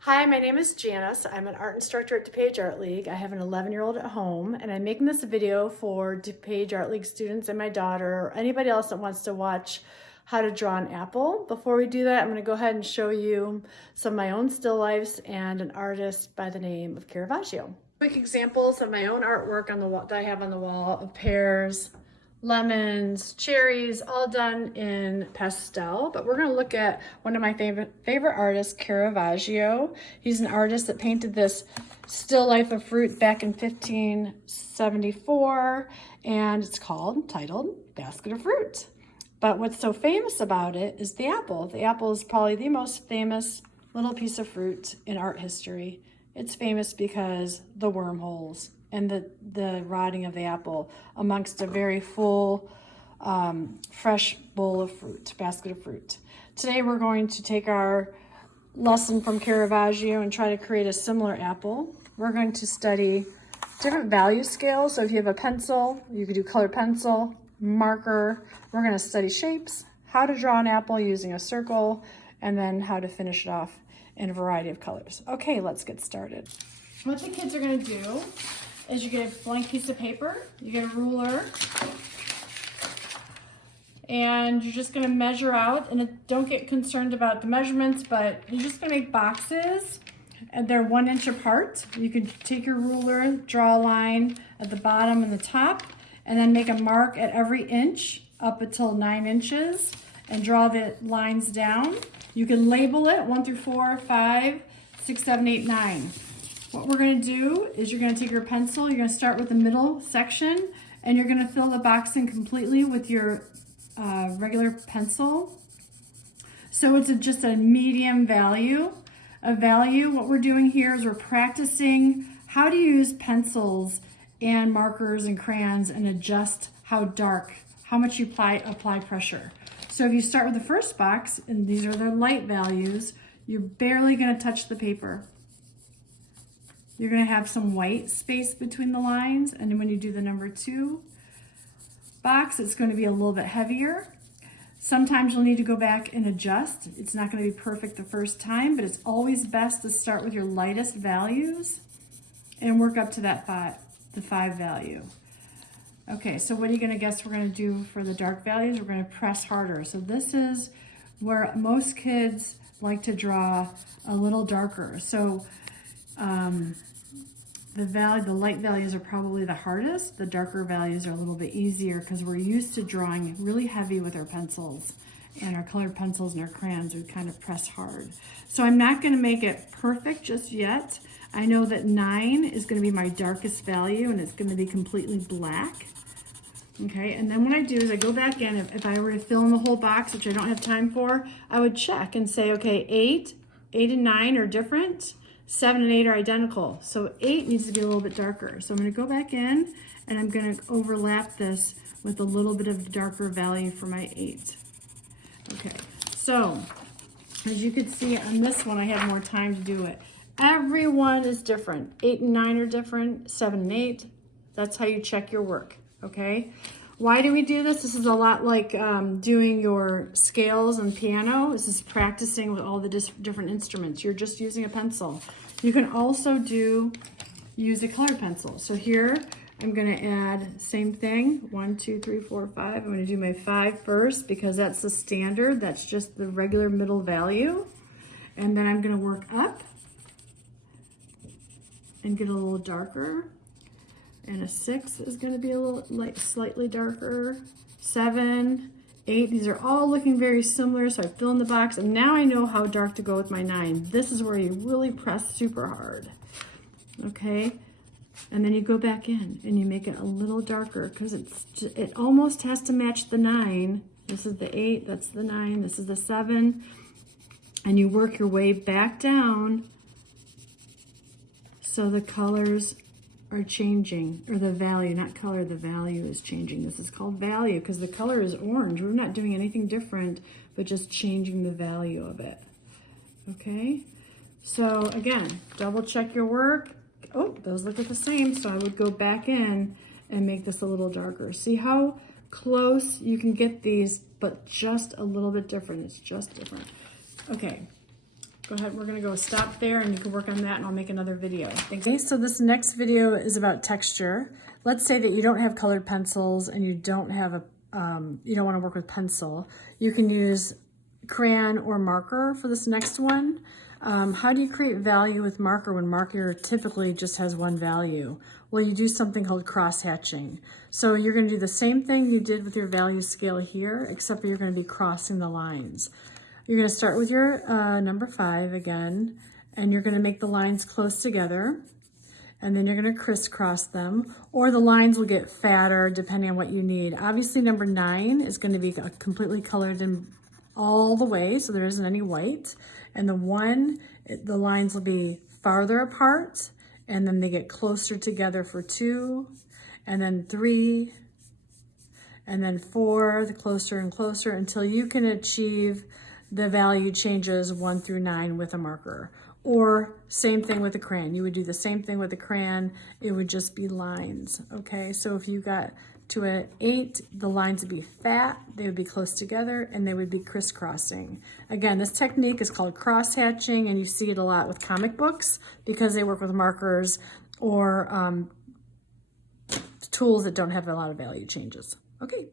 Hi, my name is Janice. I'm an art instructor at DuPage Art League. I have an 11-year-old at home, and I'm making this video for DuPage Art League students and my daughter, or anybody else that wants to watch how to draw an apple. Before we do that, I'm going to go ahead and show you some of my own still lifes and an artist by the name of Caravaggio. Quick examples of my own artwork on the wall that I have on the wall of pears, lemons, cherries, all done in pastel. But we're going to look at one of my favorite artists, Caravaggio. He's an artist that painted this still life of fruit back in 1574, and it's titled Basket of Fruit. But what's so famous about it is the apple. The apple is probably the most famous little piece of fruit in art history. It's famous because the wormholes and the rotting of the apple amongst a very full, fresh bowl of fruit, basket of fruit. Today we're going to take our lesson from Caravaggio and try to create a similar apple. We're going to study different value scales. So if you have a pencil, you could do colored pencil, marker. We're going to study shapes, how to draw an apple using a circle, and then how to finish it off in a variety of colors. Okay, let's get started. What the kids are going to do is you get a blank piece of paper, you get a ruler, and you're just going to measure out, and don't get concerned about the measurements, but you're just going to make boxes, and they're 1 inch apart. You can take your ruler, draw a line at the bottom and the top, and then make a mark at every inch up until 9 inches, and draw the lines down. You can label it 1 through 4, 5, 6, 7, 8, 9. What we're going to do is you're going to take your pencil, you're going to start with the middle section, and you're going to fill the box in completely with your regular pencil. So it's just a medium value. What we're doing here is we're practicing how to use pencils and markers and crayons and adjust how much you apply pressure. So if you start with the first box, and these are the light values, you're barely going to touch the paper. You're going to have some white space between the lines, and then when you do the number 2 box, it's going to be a little bit heavier. Sometimes you'll need to go back and adjust. It's not going to be perfect the first time, but it's always best to start with your lightest values and work up to the 5 value. Okay, so what are you going to guess we're going to do for the dark values? We're going to press harder. So this is where most kids like to draw a little darker. So the light values are probably the hardest. The darker values are a little bit easier because we're used to drawing really heavy with our pencils, and our colored pencils and our crayons we kind of press hard. So I'm not going to make it perfect just yet. I know that 9 is going to be my darkest value, and it's going to be completely black. Okay, and then what I do is I go back in. If I were to fill in the whole box, which I don't have time for, I would check and say, okay, 8 and 9 are different. 7 and 8 are identical. So 8 needs to be a little bit darker. So I'm going to go back in and I'm going to overlap this with a little bit of darker value for my 8. Okay, so as you can see on this one, I have more time to do it. Everyone is different. 8 and 9 are different. 7 and 8. That's how you check your work. Okay. Why do we do this? This is a lot like doing your scales on piano. This is practicing with all the different instruments. You're just using a pencil. You can also use a colored pencil. So here I'm going to add same thing. 1, 2, 3, 4, 5. I'm going to do my 5 first because that's the standard. That's just the regular middle value. And then I'm going to work up and get a little darker. And a 6 is going to be a little slightly darker. 7, 8, these are all looking very similar, so I fill in the box, and now I know how dark to go with my 9. This is where you really press super hard. Okay, and then you go back in and you make it a little darker because it almost has to match the 9. This is the 8, that's the 9, this is the 7, and you work your way back down so the colors are changing, or the value, not color, the value is changing. This is called value because the color is orange. We're not doing anything different, but just changing the value of it. Okay, so again, double check your work. Oh, those look at the same, so I would go back in and make this a little darker. See how close you can get these, but just a little bit different. It's just different. Okay, go ahead, we're gonna go stop there and you can work on that and I'll make another video. Thanks. Okay, so this next video is about texture. Let's say that you don't have colored pencils and you don't have a, you don't wanna work with pencil. You can use crayon or marker for this next one. How do you create value with marker when marker typically just has one value? Well, you do something called cross-hatching. So you're going to do the same thing you did with your value scale here, except you're going to be crossing the lines. You're going to start with your number 5 again, and you're going to make the lines close together, and then you're going to crisscross them, or the lines will get fatter depending on what you need. Obviously, number 9 is going to be completely colored in all the way, so there isn't any white. And the 1, the lines will be farther apart, and then they get closer together for 2, and then 3, and then 4, the closer and closer until you can achieve the value changes 1 through 9 with a marker. Or same thing with a crayon. You would do the same thing with a crayon. It would just be lines, okay? So if you got to an 8, the lines would be fat, they would be close together, and they would be crisscrossing. Again, this technique is called cross-hatching, and you see it a lot with comic books because they work with markers or tools that don't have a lot of value changes. Okay.